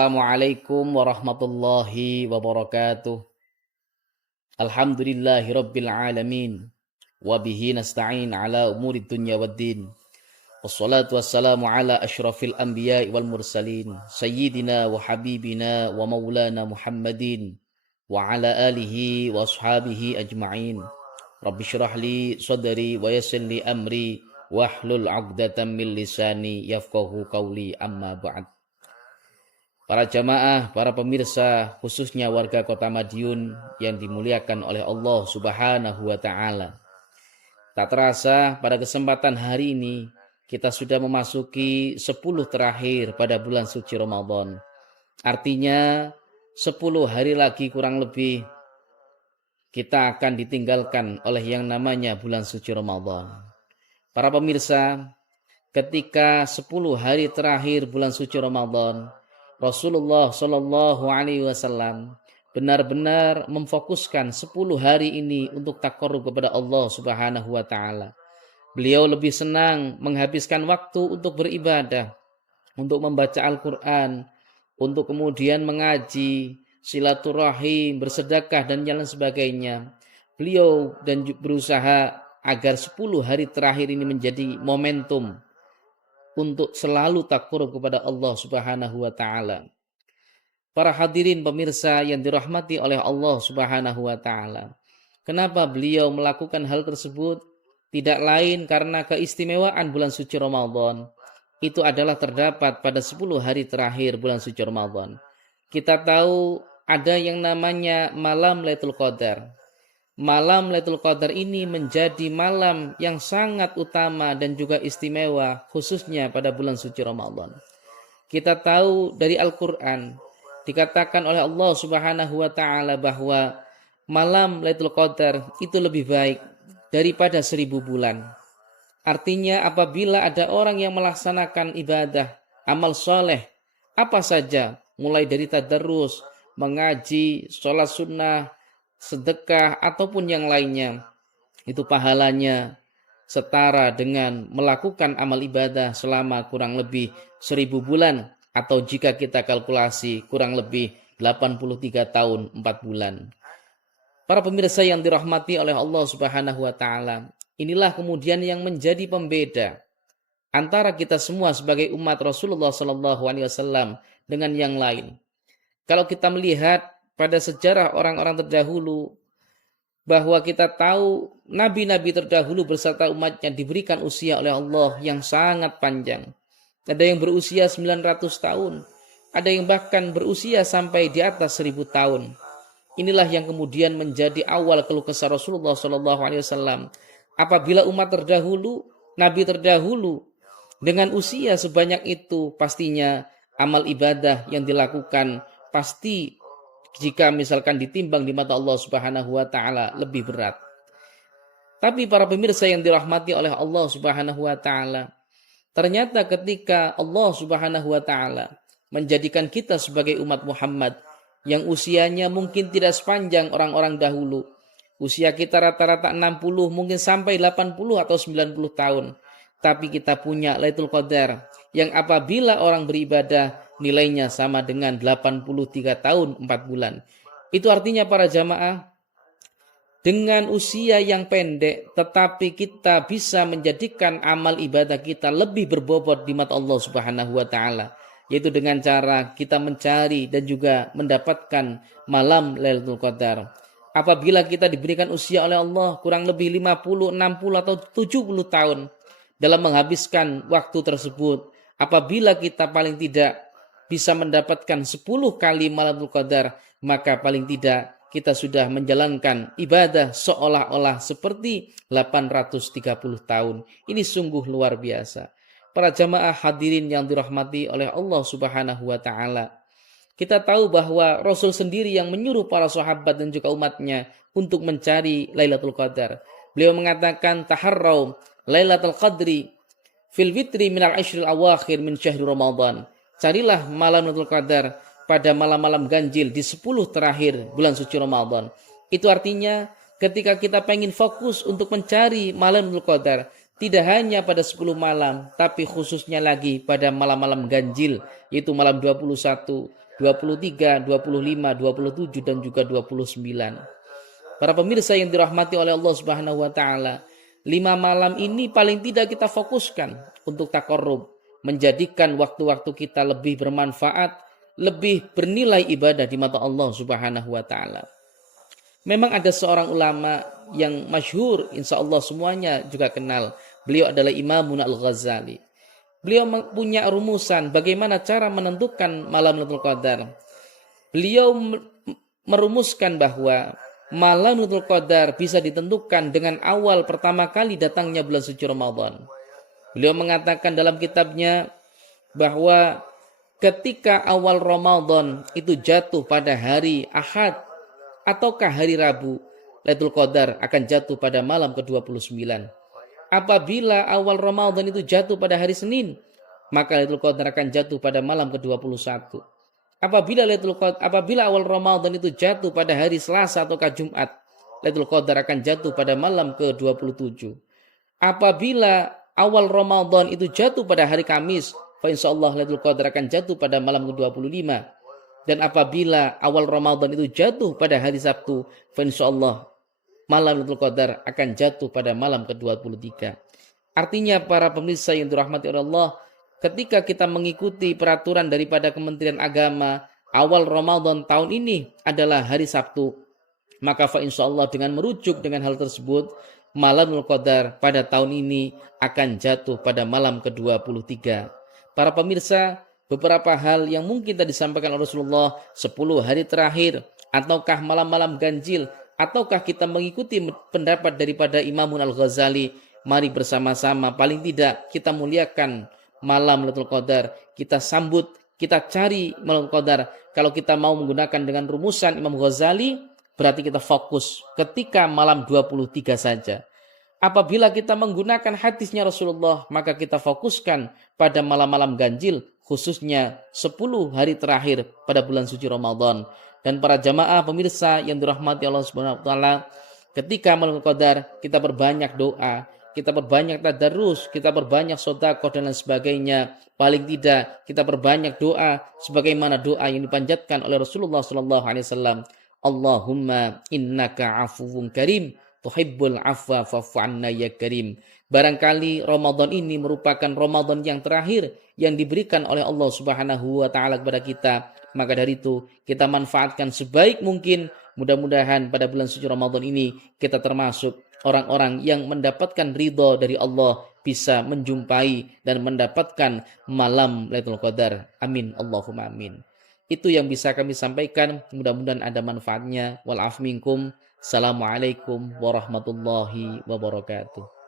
Assalamualaikum warahmatullahi wabarakatuh. Alhamdulillahi rabbil alamin. Wabihi nasta'in ala umuri dunya waddin. Wassalatu wassalamu ala ashrafil anbiya'i wal mursalin. Sayyidina wa habibina wa maulana Muhammadin. Wa ala alihi wa ashabihi ajma'in. Rabbi syrah li sadri wa yassir li amri. Wahlul 'uqdatam min lisani yafqahu qawli amma ba'd. Para jamaah, para pemirsa, khususnya warga kota Madiun yang dimuliakan oleh Allah Subhanahu wa Ta'ala. Tak terasa pada kesempatan hari ini kita sudah memasuki 10 terakhir pada bulan suci Ramadan. Artinya 10 hari lagi kurang lebih kita akan ditinggalkan oleh yang namanya bulan suci Ramadan. Para pemirsa, ketika 10 hari terakhir bulan suci Ramadan, Rasulullah Shallallahu Alaihi Wasallam benar-benar memfokuskan 10 hari ini untuk taqarrub kepada Allah Subhanahu Wa Taala. Beliau lebih senang menghabiskan waktu untuk beribadah, untuk membaca Al-Quran, untuk kemudian mengaji, silaturahim, bersedekah dan yang lain sebagainya. Beliau dan berusaha agar 10 hari terakhir ini menjadi momentum untuk selalu taqarrub kepada Allah Subhanahu wa Ta'ala. Para hadirin pemirsa yang dirahmati oleh Allah Subhanahu wa Ta'ala. Kenapa beliau melakukan hal tersebut? Tidak lain karena keistimewaan bulan suci Ramadan. Itu adalah terdapat pada 10 hari terakhir bulan suci Ramadan. Kita tahu ada yang namanya malam Lailatul Qadar. Malam Lailatul Qadar ini menjadi malam yang sangat utama dan juga istimewa khususnya pada bulan suci Ramadan. Kita tahu dari Al-Quran dikatakan oleh Allah Subhanahu wa Ta'ala bahwa malam Lailatul Qadar itu lebih baik daripada 1000 bulan. Artinya apabila ada orang yang melaksanakan ibadah, amal soleh, apa saja, mulai dari tadarrus, mengaji, sholat sunnah, sedekah ataupun yang lainnya, itu pahalanya setara dengan melakukan amal ibadah selama kurang lebih 1000 bulan, atau jika kita kalkulasi kurang lebih 83 tahun 4 bulan. Para pemirsa yang dirahmati oleh Allah Subhanahu wa Ta'ala, inilah kemudian yang menjadi pembeda antara kita semua sebagai umat Rasulullah Sallallahu Alaihi Wasallam dengan yang lain. Kalau kita melihat pada sejarah orang-orang terdahulu, bahwa kita tahu nabi-nabi terdahulu beserta umatnya diberikan usia oleh Allah yang sangat panjang. Ada yang berusia 900 tahun, ada yang bahkan berusia sampai di atas 1000 tahun. Inilah yang kemudian menjadi awal keluh kesah Rasulullah SAW. Apabila umat terdahulu, nabi terdahulu dengan usia sebanyak itu, pastinya amal ibadah yang dilakukan pasti jika misalkan ditimbang di mata Allah Subhanahu wa Ta'ala lebih berat. Tapi para pemirsa yang dirahmati oleh Allah Subhanahu wa Ta'ala, ternyata ketika Allah Subhanahu wa Ta'ala menjadikan kita sebagai umat Muhammad yang usianya mungkin tidak sepanjang orang-orang dahulu, usia kita rata-rata 60, mungkin sampai 80 atau 90 tahun, tapi kita punya Lailatul Qadar yang apabila orang beribadah nilainya sama dengan 83 tahun 4 bulan. Itu artinya para jamaah, dengan usia yang pendek tetapi kita bisa menjadikan amal ibadah kita lebih berbobot di mata Allah Subhanahu wa Ta'ala, yaitu dengan cara kita mencari dan juga mendapatkan malam Lailatul Qadar. Apabila kita diberikan usia oleh Allah kurang lebih 50, 60 atau 70 tahun dalam menghabiskan waktu tersebut, apabila kita paling tidak bisa mendapatkan 10 kali malam Lailatul Qadar, maka paling tidak kita sudah menjalankan ibadah seolah-olah seperti 830 tahun. Ini sungguh luar biasa. Para jamaah hadirin yang dirahmati oleh Allah Subhanahu wa Ta'ala, kita tahu bahwa Rasul sendiri yang menyuruh para sahabat dan juga umatnya untuk mencari Lailatul Qadar. Beliau mengatakan, taharraw Lailatul Qadri fil witri minal ashril awakhir min syahri Ramadan. Carilah malam Lailatul Qadar pada malam-malam ganjil di 10 terakhir bulan suci Ramadan. Itu artinya ketika kita pengen fokus untuk mencari malam Lailatul Qadar, tidak hanya pada 10 malam, tapi khususnya lagi pada malam-malam ganjil, yaitu malam 21, 23, 25, 27 dan juga 29. Para pemirsa yang dirahmati oleh Allah Subhanahu wa taala, 5 malam ini paling tidak kita fokuskan untuk takarrub, menjadikan waktu-waktu kita lebih bermanfaat, lebih bernilai ibadah di mata Allah Subhanahu wa taala. Memang ada seorang ulama yang masyhur, insya Allah semuanya juga kenal. Beliau adalah Imamun Al-Ghazali. Beliau punya rumusan bagaimana cara menentukan malam Lailatul Qadar. Beliau merumuskan bahwa malam Lailatul Qadar bisa ditentukan dengan awal pertama kali datangnya bulan suci Ramadan. Beliau mengatakan dalam kitabnya bahwa ketika awal Ramadan itu jatuh pada hari Ahad ataukah hari Rabu, Lailatul Qadar akan jatuh pada malam ke-29. Apabila awal Ramadan itu jatuh pada hari Senin, maka Lailatul Qadar akan jatuh pada malam ke-21. Apabila awal Ramadan itu jatuh pada hari Selasa ataukah Jumat, Lailatul Qadar akan jatuh pada malam ke-27. Apabila awal Ramadan itu jatuh pada hari Kamis, insyaallah Lailatul Qadar akan jatuh pada malam ke-25. Dan apabila awal Ramadan itu jatuh pada hari Sabtu, insyaallah malam Lailatul Qadar akan jatuh pada malam ke-23. Artinya para pemirsa yang dirahmati oleh Allah, ketika kita mengikuti peraturan daripada Kementerian Agama, awal Ramadan tahun ini adalah hari Sabtu, maka insyaallah dengan merujuk dengan hal tersebut, malam Lailatul Qadar pada tahun ini akan jatuh pada malam ke-23. Para pemirsa, beberapa hal yang mungkin tadi disampaikan oleh Rasulullah, 10 hari terakhir, ataukah malam-malam ganjil, ataukah kita mengikuti pendapat daripada Imamun Al-Ghazali, mari bersama-sama paling tidak kita muliakan malam Lailatul Qadar, kita sambut, kita cari malam Qadar. Kalau kita mau menggunakan dengan rumusan Imam Ghazali, berarti kita fokus ketika malam 23 saja. Apabila kita menggunakan hadisnya Rasulullah, maka kita fokuskan pada malam-malam ganjil, khususnya 10 hari terakhir pada bulan suci Ramadan. Dan para jamaah pemirsa yang dirahmati Allah Subhanahu wa taala, ketika malam Qadar kita berbanyak doa, kita berbanyak tadarus, kita berbanyak sedekah dan lain sebagainya. Paling tidak kita berbanyak doa sebagaimana doa yang dipanjatkan oleh Rasulullah sallallahu alaihi wasallam. Allahumma innaka afuwun karim tuhibbul afwa fa'fu anna ya karim. Barangkali Ramadan ini merupakan Ramadan yang terakhir yang diberikan oleh Allah Subhanahu wa taala kepada kita. Maka dari itu kita manfaatkan sebaik mungkin. Mudah-mudahan pada bulan suci Ramadan ini kita termasuk orang-orang yang mendapatkan ridho dari Allah, bisa menjumpai dan mendapatkan malam Lailatul Qadar. Amin Allahumma amin. Itu yang bisa kami sampaikan, mudah-mudahan ada manfaatnya. Wal af minkum. Assalamualaikum warahmatullahi wabarakatuh.